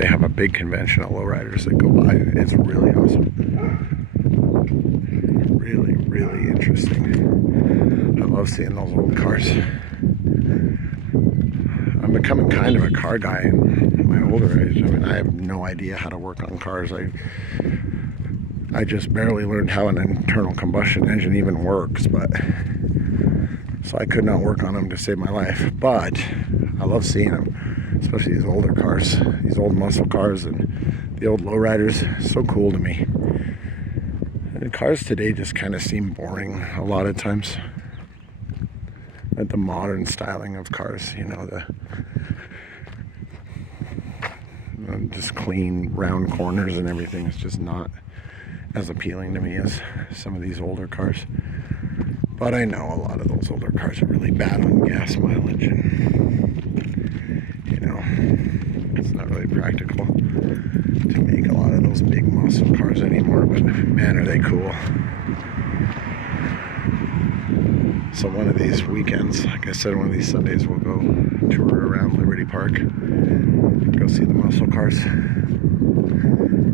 they have a big convention of lowriders that go by. It's really awesome. Really, really interesting. I love seeing those old cars. I'm becoming kind of a car guy in my older age. I mean, I have no idea how to work on cars. I just barely learned how an internal combustion engine even works, so I could not work on them to save my life. But I love seeing them, especially these older cars, these old muscle cars and the old lowriders. So cool to me. And cars today just kind of seem boring a lot of times. Like the modern styling of cars, you know, the just clean round corners and everything is just not as appealing to me as some of these older cars. But I know a lot of those older cars are really bad on gas mileage, and you know, it's not really practical to make a lot of those big muscle cars anymore, but man, are they cool. So one of these weekends, like I said, one of these Sundays, we'll go tour around Liberty Park, go see the muscle cars.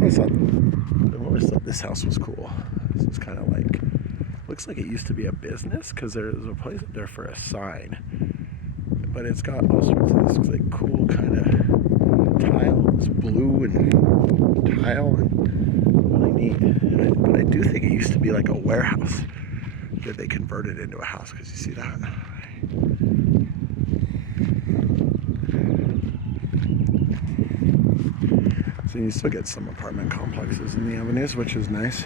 I've always thought this house was cool. This is kind of like, looks like it used to be a business because there's a place up there for a sign. But it's got all sorts of this like cool kind of tile. It's blue and tile and really neat. But I do think it used to be like a warehouse that they converted into a house, because you see that. So you still get some apartment complexes in the avenues, which is nice.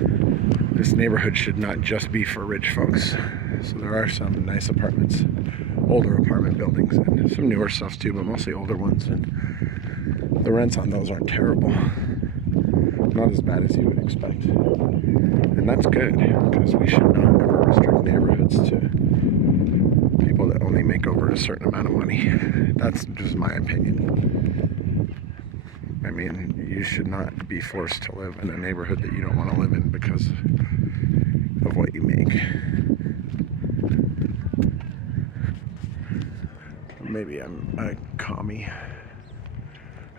This neighborhood should not just be for rich folks. So there are some nice apartments, older apartment buildings, and some newer stuff too, but mostly older ones. And the rents on those aren't terrible. Not as bad as you would expect. And that's good, because we should not ever restrict neighborhoods to people that only make over a certain amount of money. That's just my opinion. I mean, you should not be forced to live in a neighborhood that you don't want to live in because of what you make. Maybe I'm a commie.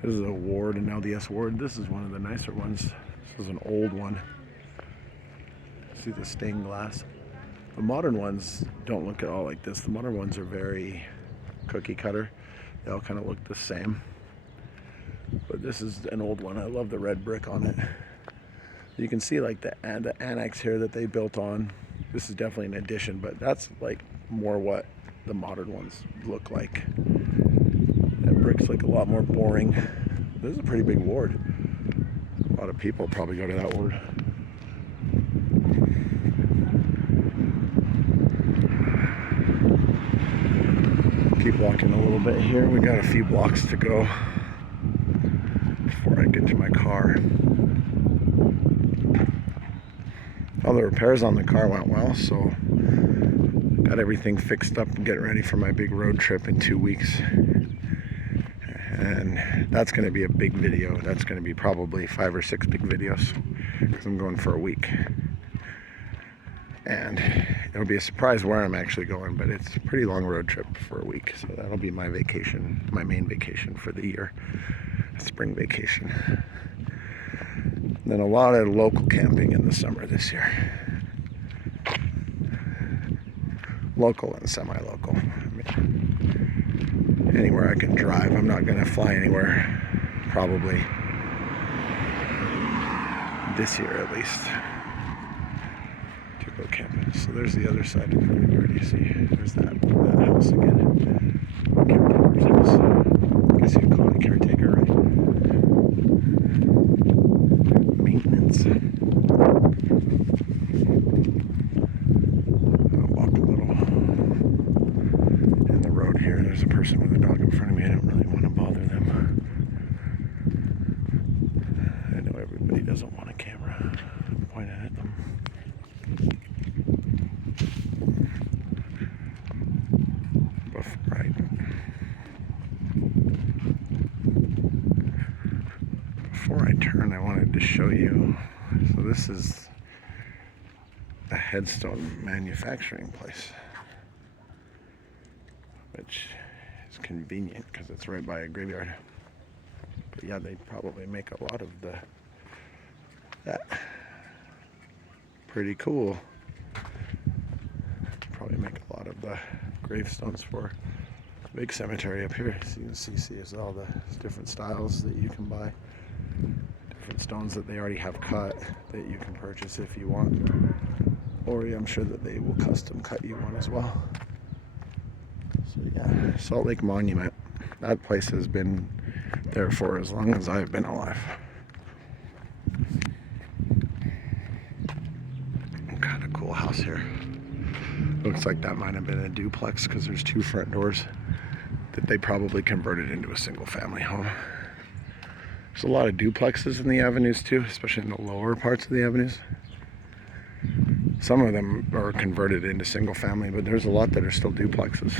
This is a Ward, an LDS Ward. This is one of the nicer ones. This is an old one. See the stained glass? The modern ones don't look at all like this. The modern ones are very cookie cutter. They all kind of look the same. But this is an old one. I love the red brick on it. You can see like the annex here that they built on. This is definitely an addition, but that's like more what the modern ones look like. That brick's like a lot more boring. This is a pretty big ward. A lot of people probably go to that ward. Keep walking a little bit here. We got a few blocks to go before I get to my car. All the repairs on the car went well, so got everything fixed up and getting ready for my big road trip in 2 weeks. And that's going to be a big video. That's going to be probably 5 or 6 big videos, because I'm going for a week. And it'll be a surprise where I'm actually going, but it's a pretty long road trip for a week. So that'll be my vacation, my main vacation for the year, spring vacation. And then a lot of local camping in the summer this year. Local and semi-local. I mean, anywhere I can drive. I'm not going to fly anywhere, probably this year at least, to go camping. So there's the other side of the river. Do you see? There's that house again. Caretaker's house. I guess you'd call it a caretaker, right? Maintenance. I'll walk a little in the road here. There's a person with a dog in front of me. I don't really want to bother them. I know everybody doesn't want a camera pointed at them. Before I turn, I wanted to show you. So this is a Headstone manufacturing place, which is convenient because it's right by a graveyard. But yeah, they probably make a lot of that. Pretty cool. Probably make a lot of the gravestones for the big cemetery up here. So you can see all the different styles that you can buy. Different stones that they already have cut that you can purchase if you want. Or I'm sure that they will custom cut you one as well. So yeah, Salt Lake Monument. That place has been there for as long as I've been alive. Kind of cool house here. Looks like that might have been a duplex because there's 2 front doors that they probably converted into a single family home. There's a lot of duplexes in the avenues too, especially in the lower parts of the avenues. Some of them are converted into single family, but there's a lot that are still duplexes.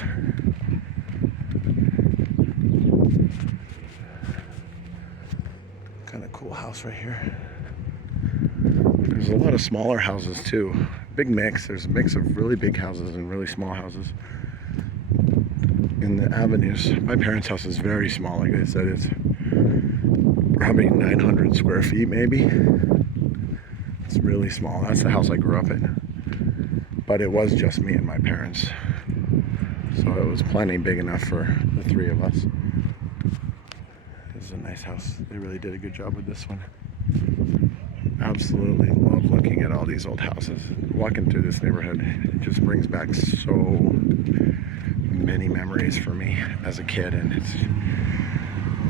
Kind of cool house right here. There's a lot of smaller houses too. Big mix. There's a mix of really big houses and really small houses in the avenues. My parents' house is very small. Like I said, it's probably 900 square feet maybe. It's really small. That's the house I grew up in. But it was just me and my parents. So it was plenty big enough for the 3 of us. This is a nice house. They really did a good job with this one. Absolutely love looking at all these old houses. Walking through this neighborhood, it just brings back so many memories for me as a kid, and it's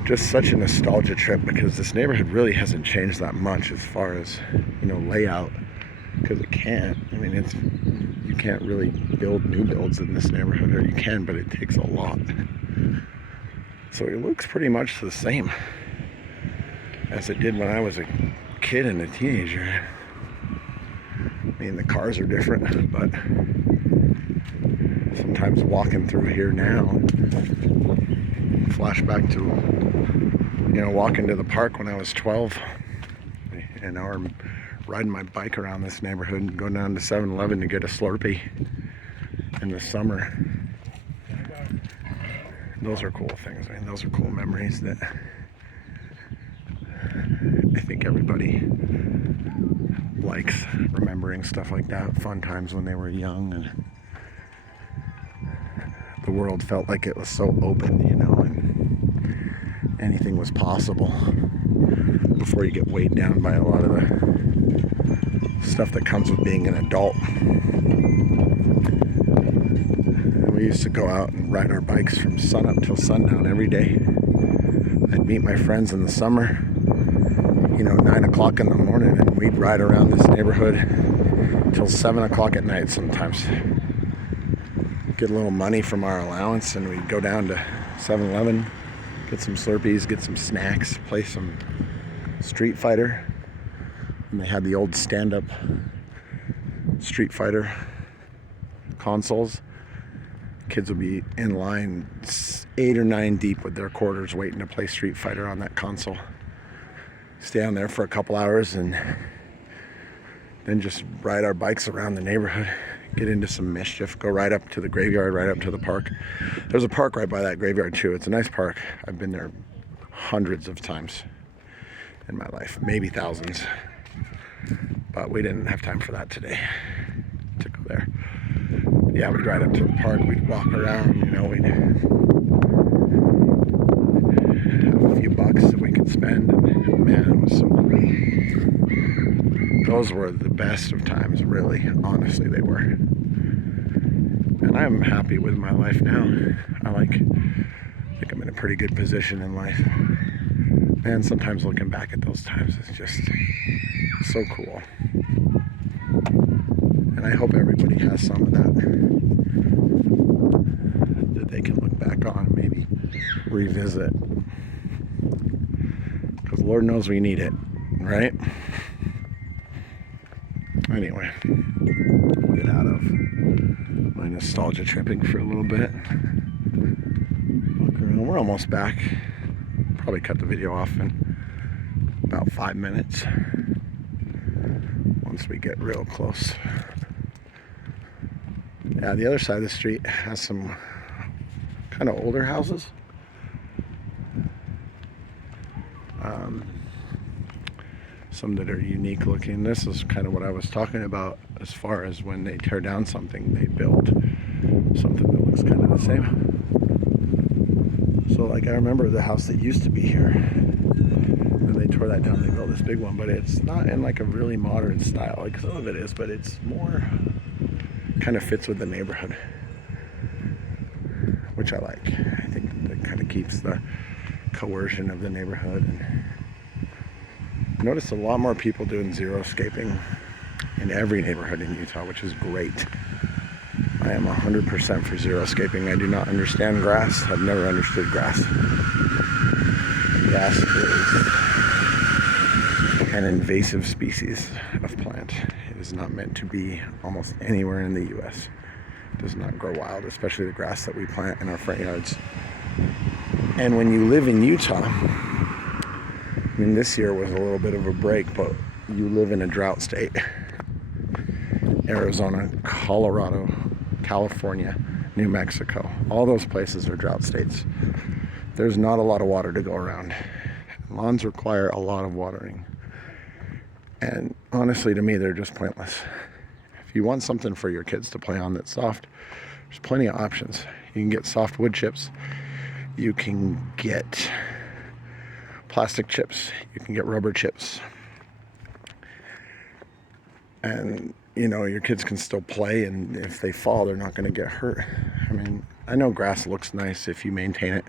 just such a nostalgia trip because this neighborhood really hasn't changed that much as far as, you know, layout, because it can't. I mean, you can't really build new builds in this neighborhood, or you can, but it takes a lot. So it looks pretty much the same as it did when I was a kid and a teenager. I mean, the cars are different, but sometimes walking through here now, flashback to, you know, walking to the park when I was 12, and or riding my bike around this neighborhood and going down to 7-Eleven to get a Slurpee in the summer. Those are cool things. I mean, those are cool memories that I think everybody likes, remembering stuff like that, fun times when they were young and the world felt like it was so open, you know, and anything was possible before you get weighed down by a lot of the stuff that comes with being an adult. We used to go out and ride our bikes from sunup till sundown every day. I'd meet my friends in the summer, you know, 9 o'clock in the morning, and we'd ride around this neighborhood till 7 o'clock at night sometimes. Get a little money from our allowance, and we'd go down to 7-Eleven, get some Slurpees, get some snacks, play some Street Fighter. And they had the old stand-up Street Fighter consoles. Kids would be in line 8 or 9 deep with their quarters waiting to play Street Fighter on that console. Stay on there for a couple hours and then just ride our bikes around the neighborhood, get into some mischief, go right up to the graveyard, right up to the park. There's a park right by that graveyard too. It's a nice park. I've been there hundreds of times in my life, maybe thousands. But we didn't have time for that today to go there. Yeah, we'd ride up to the park, we'd walk around, you know, we'd have a few bucks that we could spend, and man, it was so cool. Those were the best of times, really, honestly they were. And I'm happy with my life now. I think I'm in a pretty good position in life. And sometimes looking back at those times is just so cool. And I hope everybody has some of that they can look back on and maybe revisit. Because Lord knows we need it, right? Anyway, we'll get out of my nostalgia tripping for a little bit. Look around. We're almost back. Probably cut the video off in about 5 minutes once we get real close. Yeah, the other side of the street has some kind of older houses. Some that are unique looking. This is kind of what I was talking about as far as when they tear down something, they build something that looks kind of the same. So like I remember the house that used to be here, and they tore that down, they built this big one, but it's not in like a really modern style. Like some of it is, but it's more kind of fits with the neighborhood, which I like. I think that kind of keeps the coercion of the neighborhood. And notice a lot more people doing xeriscaping in every neighborhood in Utah, which is great. I am 100% for xeriscaping. I do not understand grass. I've never understood grass. Grass is an invasive species of plant. It is not meant to be almost anywhere in the U.S. It does not grow wild, especially the grass that we plant in our front yards. And when you live in Utah, I mean, this year was a little bit of a break, but you live in a drought state. Arizona, Colorado, California, New Mexico, all those places are drought states. There's not a lot of water to go around. Lawns require a lot of watering. And honestly, to me, they're just pointless. If you want something for your kids to play on that's soft, there's plenty of options. You can get soft wood chips. You can get plastic chips. You can get rubber chips. And, you know, your kids can still play, and if they fall, they're not going to get hurt. I mean, I know grass looks nice if you maintain it.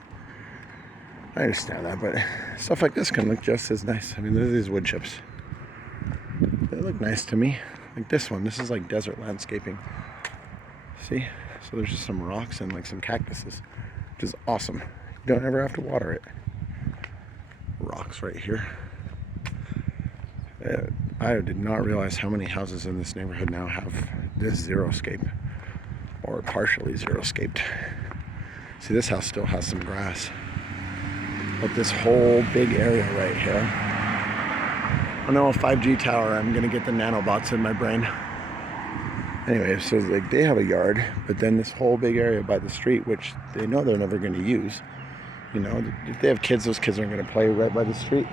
I understand that, but stuff like this can look just as nice. I mean, there's these wood chips. They look nice to me. Like this one. This is like desert landscaping. See? So there's just some rocks and like some cactuses, which is awesome. You don't ever have to water it. Rocks right here. I did not realize how many houses in this neighborhood now have this xeriscape, or partially xeriscaped. See, this house still has some grass, but this whole big area right here. I know a 5G tower, I'm gonna get the nanobots in my brain. Anyway, so like they have a yard, but then this whole big area by the street, which they know they're never gonna use. You know, if they have kids, those kids aren't gonna play right by the street.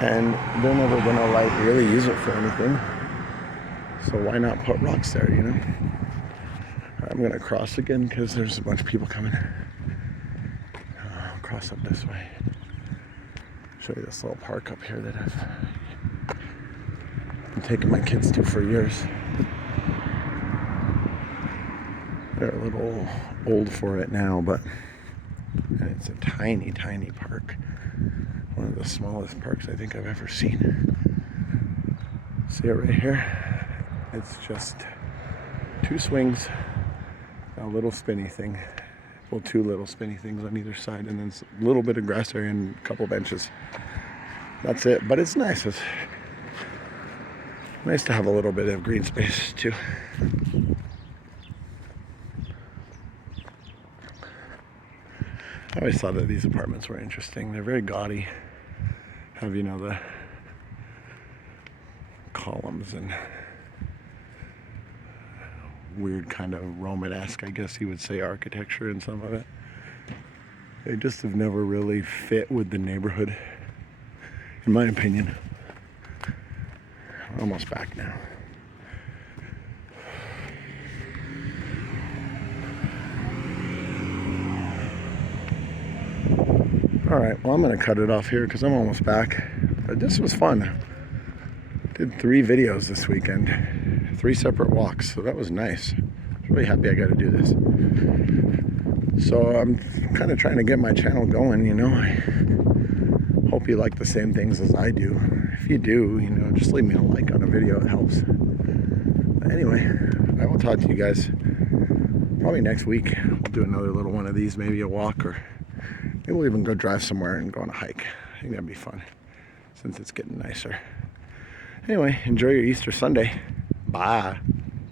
And they're never gonna like really use it for anything. So why not put rocks there, you know? I'm gonna cross again because there's a bunch of people coming. I'll cross up this way. Show you this little park up here that I've been taking my kids to for years. They're a little old for it now, but it's a tiny, tiny park. One of the smallest parks I think I've ever seen. See it right here? It's just 2 swings, a little spinny thing. Well, 2 little spinny things on either side, and then a little bit of grass area and a couple benches. That's it, but it's nice. It's nice to have a little bit of green space too. I always thought that these apartments were interesting. They're very gaudy. Have, you know, the columns and weird kind of Romanesque, I guess you would say, architecture in some of it. They just have never really fit with the neighborhood, in my opinion. We're almost back now. Alright, well, I'm going to cut it off here because I'm almost back. But this was fun. Did 3 videos this weekend. 3 separate walks, so that was nice. I was really happy I got to do this. So I'm kind of trying to get my channel going, you know. I hope you like the same things as I do. If you do, you know, just leave me a like on a video. It helps. But anyway, I will talk to you guys probably next week. We'll do another little one of these, maybe a walk, or maybe we'll even go drive somewhere and go on a hike. I think that'd be fun since it's getting nicer. Anyway, enjoy your Easter Sunday. Bye.